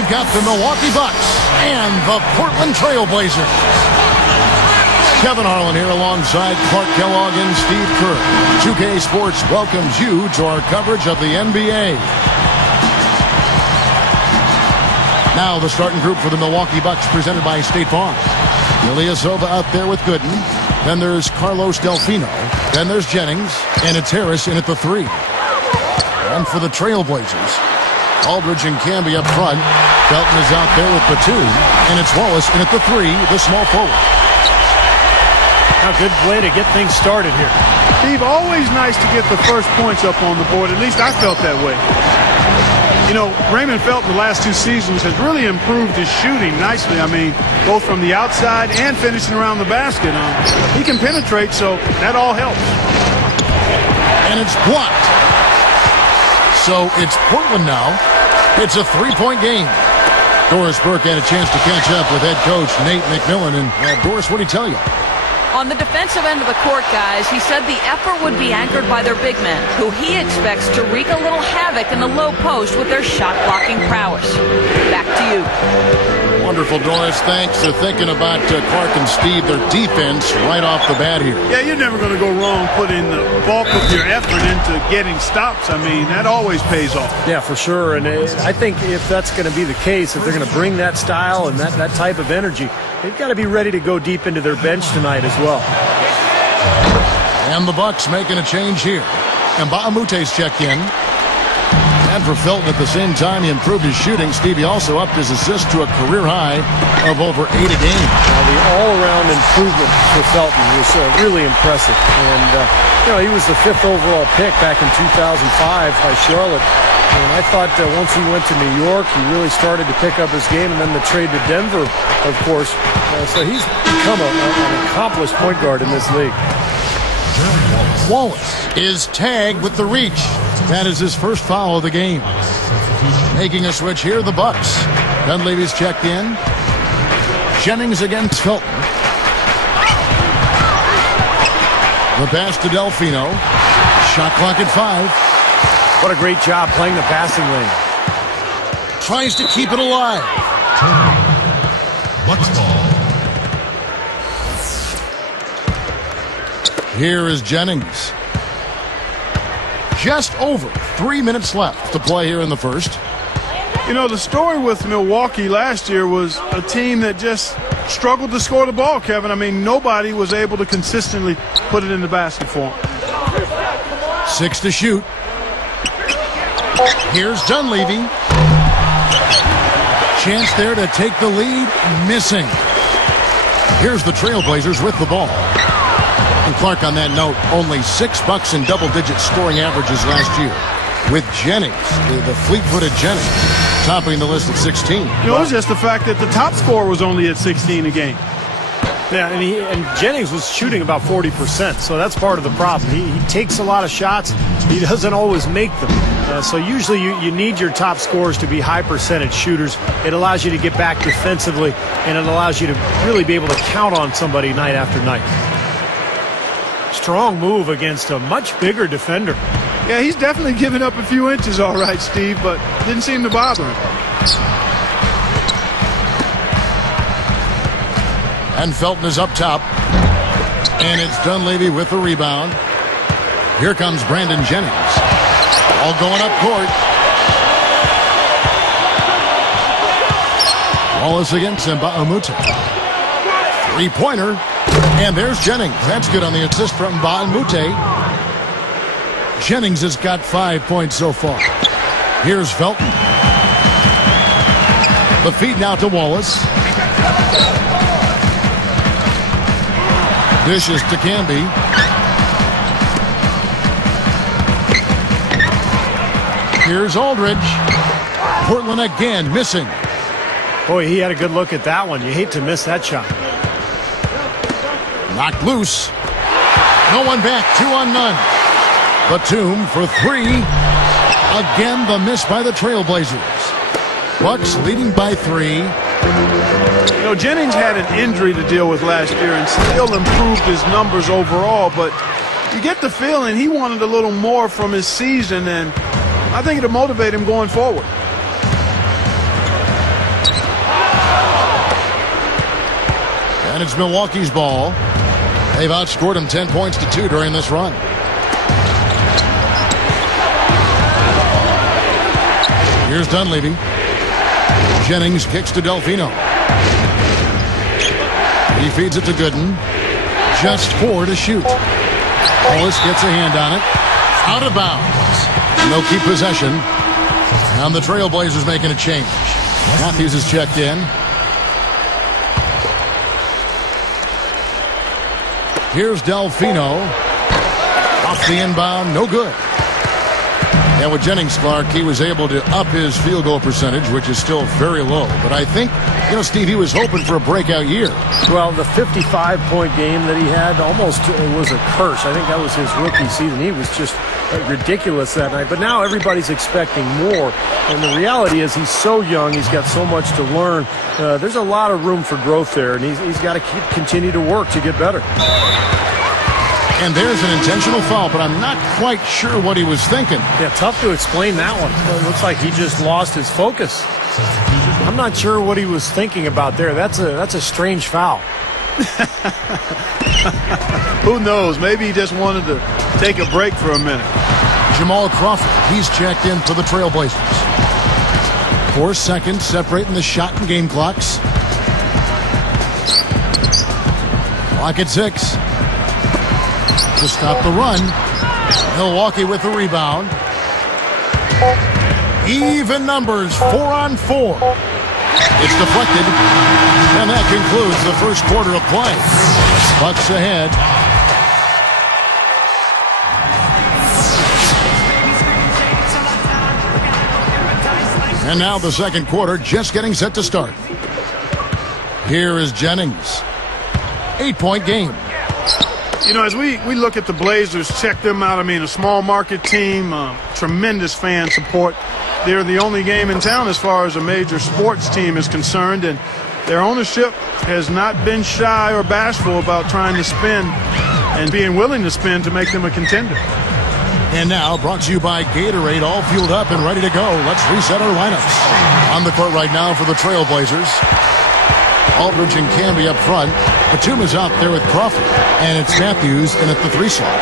we've got the Milwaukee Bucks and the Portland Trail Blazers. Kevin Harlan here alongside Clark Kellogg and Steve Kerr. 2K Sports welcomes you to our coverage of the NBA. Now the starting group for the Milwaukee Bucks presented by State Farm. Ilyasova out there with Gooden. Then there's Carlos Delfino. Then there's Jennings. And it's Harris in at the 3. And for the Trailblazers, Aldridge and Camby up front. Felton is out there with Batum. And it's Wallace in at the 3, the small forward. A good way to get things started here. Steve, always nice to get the first points up on the board. At least I felt that way. You know, Raymond Felton the last 2 seasons has really improved his shooting nicely. I mean, both from the outside and finishing around the basket. He can penetrate, so that all helps. And it's blocked. So it's Portland now. It's a 3-point game. Doris Burke had a chance to catch up with head coach Nate McMillan. And Doris, what did he tell you? On the defensive end of the court, guys, he said the effort would be anchored by their big men, who he expects to wreak a little havoc in the low post with their shot-blocking prowess. Back to you. Wonderful, Doris. Thanks. They're thinking about Clark and Steve, their defense, right off the bat here. Yeah, you're never going to go wrong putting the bulk of your effort into getting stops. I mean, that always pays off. Yeah, for sure. And I think if that's going to be the case, if they're going to bring that style and that type of energy, they've got to be ready to go deep into their bench tonight as well. And the Bucks making a change here. And Mbaamute's checked in. And for Felton at the same time, he improved his shooting. Stevie also upped his assist to a career high of over 8 a game. The all-around improvement for Felton was really impressive. And, he was the 5th overall pick back in 2005 by Charlotte. And I thought once he went to New York, he really started to pick up his game, and then the trade to Denver, of course. So he's become an accomplished point guard in this league. Wallace is tagged with the reach. That is his first foul of the game. Making a switch here, the Bucks. Dunleavy's checked in. Jennings against Felton. The pass to Delfino. Shot clock at 5. What a great job playing the passing lane. Tries to keep it alive. Bucks ball. Here is Jennings. Just over 3 minutes left to play here in the first. You know, the story with Milwaukee last year was a team that just struggled to score the ball, Kevin. I mean, nobody was able to consistently put it in the basket for them. 6 to shoot. Here's Dunleavy. Chance there to take the lead. Missing. Here's the Trailblazers with the ball. And Clark, on that note, only 6 Bucks in double-digit scoring averages last year. With Jennings, the fleet-footed Jennings, topping the list at 16. It was just the fact that the top scorer was only at 16 a game. Yeah, and Jennings was shooting about 40%, so that's part of the problem. He takes a lot of shots. He doesn't always make them. So usually you need your top scorers to be high-percentage shooters. It allows you to get back defensively, and it allows you to really be able to count on somebody night after night. Strong move against a much bigger defender. Yeah, he's definitely given up a few inches, all right, Steve, but didn't seem to bother him. And Felton is up top. And it's Dunleavy with the rebound. Here comes Brandon Jennings. All going up court. Wallace against Mbaamoute. 3-pointer. And there's Jennings. That's good on the assist from Mbaamoute. Jennings has got 5 points so far. Here's Felton. The feed now to Wallace. Dishes to Camby. Here's Aldridge. Portland again missing. Boy, he had a good look at that one. You hate to miss that shot. Knocked loose. No one back. 2 on none. Batum for 3. Again, the miss by the Trailblazers. Bucks leading by 3. You know, Jennings had an injury to deal with last year and still improved his numbers overall, but you get the feeling he wanted a little more from his season, and I think it'll motivate him going forward. And it's Milwaukee's ball. They've outscored them 10 points to 2 during this run. Here's Dunleavy. Jennings kicks to Delfino. He feeds it to Gooden. Just 4 to shoot. Wallace gets a hand on it. Out of bounds. And they'll keep possession. And the Trailblazers making a change. Matthews is checked in. Here's Delfino. Off the inbound, no good. And with Jennings, Clark, he was able to up his field goal percentage, which is still very low. But I think, Steve, he was hoping for a breakout year. Well, the 55-point game that he had almost was a curse. I think that was his rookie season. He was just ridiculous that night. But now everybody's expecting more. And the reality is he's so young. He's got so much to learn. There's a lot of room for growth there, and he's got to continue to work to get better. And there's an intentional foul, but I'm not quite sure what he was thinking. Yeah, tough to explain that one. It looks like he just lost his focus. I'm not sure what he was thinking about there. That's a strange foul. Who knows? Maybe he just wanted to take a break for a minute. Jamal Crawford, he's checked in for the Trailblazers. 4 seconds separating the shot and game clocks. Clock at 6. To stop the run. Milwaukee with the rebound. Even numbers, 4 on 4. It's deflected. And that concludes the first quarter of play. Bucks ahead. And now the second quarter just getting set to start. Here is Jennings. 8-point game. As we look at the Blazers, check them out. I mean, a small market team, tremendous fan support. They're the only game in town as far as a major sports team is concerned, and their ownership has not been shy or bashful about trying to spend and being willing to spend to make them a contender. And now, brought to you by Gatorade, all fueled up and ready to go. Let's reset our lineups. On the court right now for the Trailblazers. Aldridge and Camby up front. Batuma's out there with Crawford. And it's Matthews in at the 3 slot.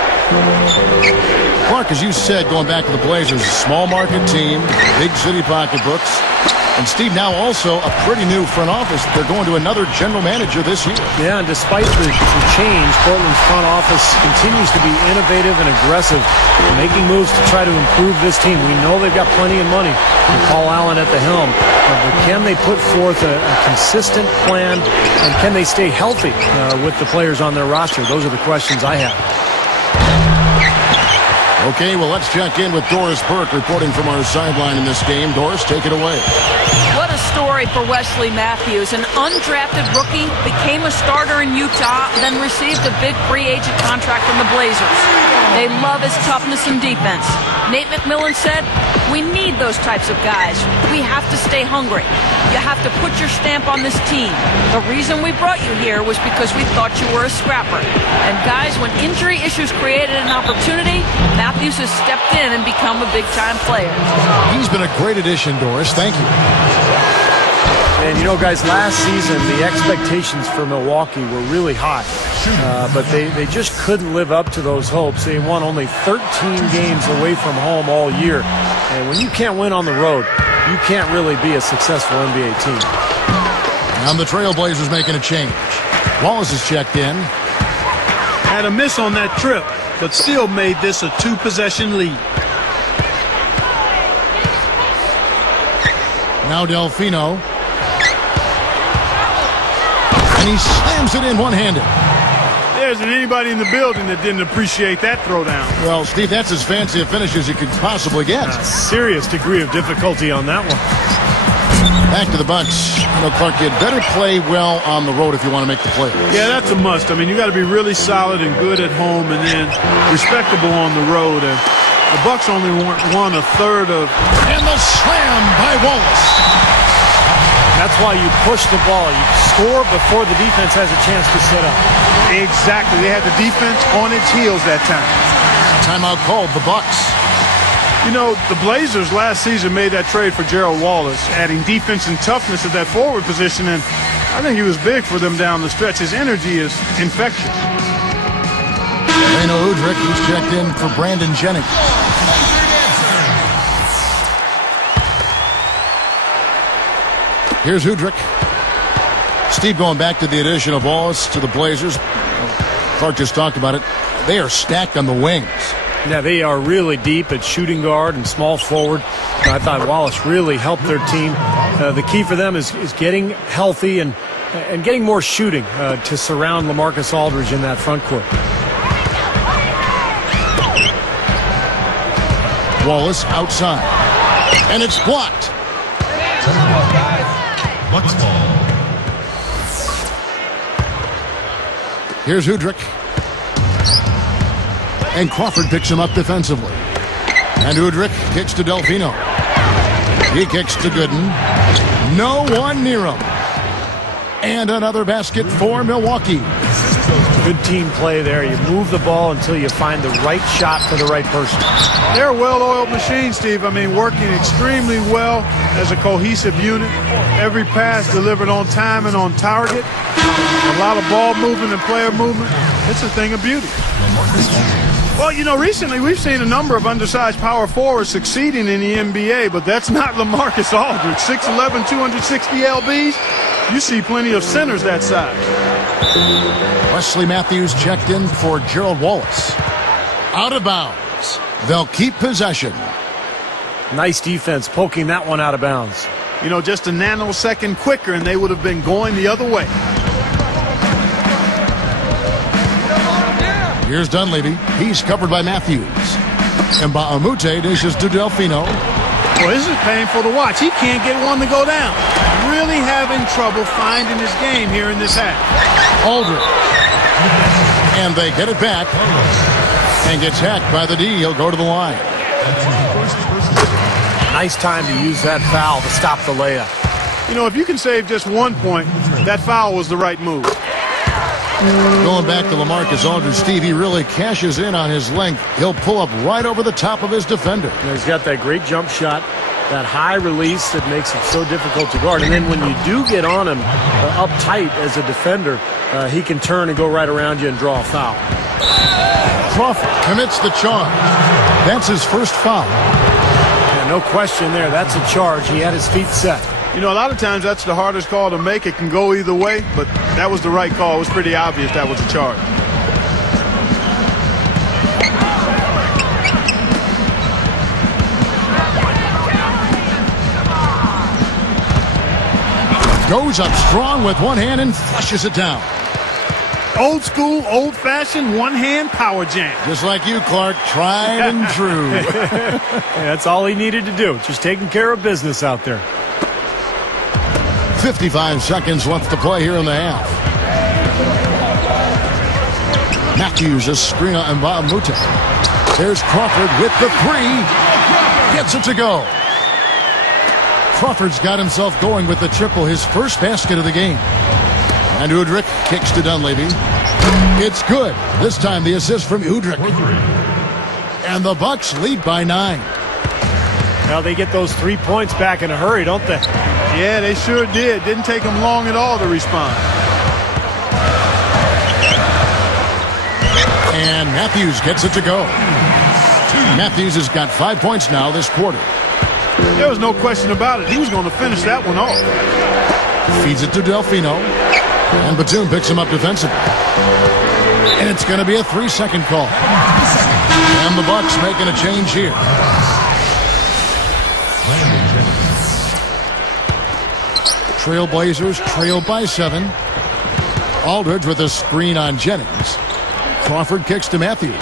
Clark, as you said, going back to the Blazers, a small market team, big city pocketbooks. And Steve, now also a pretty new front office. They're going to another general manager this year. Yeah, and despite the change, Portland's front office continues to be innovative and aggressive, making moves to try to improve this team. We know they've got plenty of money with Paul Allen at the helm. But can they put forth a consistent plan, and can they stay healthy with the players on their roster? Those are the questions I have. Okay, well, let's check in with Doris Burke reporting from our sideline in this game. Doris, take it away. What a story for Wesley Matthews. An undrafted rookie, became a starter in Utah, then received a big free agent contract from the Blazers. They love his toughness and defense. Nate McMillan said, "We need those types of guys. We have to stay hungry. You have to put your stamp on this team. The reason we brought you here was because we thought you were a scrapper." And guys, when injury issues created an opportunity, Matthews has stepped in and become a big-time player. He's been a great addition, Doris. Thank you. And, guys, last season, the expectations for Milwaukee were really high. But they just couldn't live up to those hopes. They won only 13 games away from home all year. And when you can't win on the road, you can't really be a successful NBA team. And the Trailblazers making a change. Wallace is checked in. Had a miss on that trip, but still made this a 2-possession lead. Now Delfino. And he slams it in one-handed. There isn't anybody in the building that didn't appreciate that throwdown. Well, Steve, that's as fancy a finish as you could possibly get. A serious degree of difficulty on that one. Back to the Bucks. Clark, you'd better play well on the road if you want to make the play. Yeah, that's a must. I mean, you got to be really solid and good at home and then respectable on the road. And the Bucks only won a third of... And the slam by Wallace. That's why you push the ball. You score before the defense has a chance to set up. Exactly. They had the defense on its heels that time. Timeout called, the Bucks. The Blazers last season made that trade for Gerald Wallace, adding defense and toughness at that forward position. And I think he was big for them down the stretch. His energy is infectious. Leno Udrich, who's checked in for Brandon Jennings. Here's Udrich. Steve, going back to the addition of Wallace to the Blazers. Clark just talked about it. They are stacked on the wings. Yeah, they are really deep at shooting guard and small forward. I thought Wallace really helped their team. The key for them is getting healthy and getting more shooting to surround LaMarcus Aldridge in that front court. Wallace outside. And it's blocked. Bucks ball. Here's Udrich. And Crawford picks him up defensively. And Udrich kicks to Delfino. He kicks to Gooden. No one near him. And another basket for Milwaukee. Good team play there. You move the ball until you find the right shot for the right person. They're a well-oiled machine, Steve. I mean, working extremely well as a cohesive unit. Every pass delivered on time and on target. A lot of ball movement and player movement. It's a thing of beauty. Well, you know, recently we've seen a number of undersized power forwards succeeding in the NBA, but that's not LaMarcus Aldridge. 6'11", 260 lbs. You see plenty of centers that size. Wesley Matthews checked in for Gerald Wallace. Out of bounds. They'll keep possession. Nice defense, poking that one out of bounds. You know, just a nanosecond quicker, and they would have been going the other way. Here's Dunleavy. He's covered by Matthews. And Baamute dishes to Delfino. Well, this is painful to watch. He can't get one to go down. Really having trouble finding his game here in this half. Aldridge. And they get it back. And gets hacked by the D. He'll go to the line. Nice time to use that foul to stop the layup. You know, if you can save just 1 point, that foul was the right move. Going back to LaMarcus Aldridge, Steve, he really cashes in on his length. He'll pull up right over the top of his defender. He's got that great jump shot, that high release that makes it so difficult to guard. And then when you do get on him up tight as a defender, he can turn and go right around you and draw a foul. Crawford commits the charge. That's his first foul. Yeah, no question there. That's a charge. He had his feet set. You know, a lot of times that's the hardest call to make. It can go either way, but that was the right call. It was pretty obvious that was a charge. Goes up strong with one hand and flushes it down. Old school, old-fashioned, one-hand power jam. Just like you, Clark, tried and true. That's all he needed to do. Just taking care of business out there. 55 seconds left to play here in the half. Matthews, a screen on Baamute. There's Crawford with the three. Gets it to go. Crawford's got himself going with the triple, his first basket of the game. And Udrich kicks to Dunleavy. It's good. This time the assist from Udrich. And the Bucks lead by 9. Now they get those 3 points back in a hurry, don't they? Yeah, they sure did. Didn't take them long at all to respond. And Matthews gets it to go. Matthews has got 5 points now this quarter. There was no question about it. He was going to finish that one off. Feeds it to Delfino. And Batum picks him up defensively. And it's going to be a 3-second call. And the Bucks making a change here. Trailblazers trail by 7. Aldridge with a screen on Jennings. Crawford kicks to Matthews.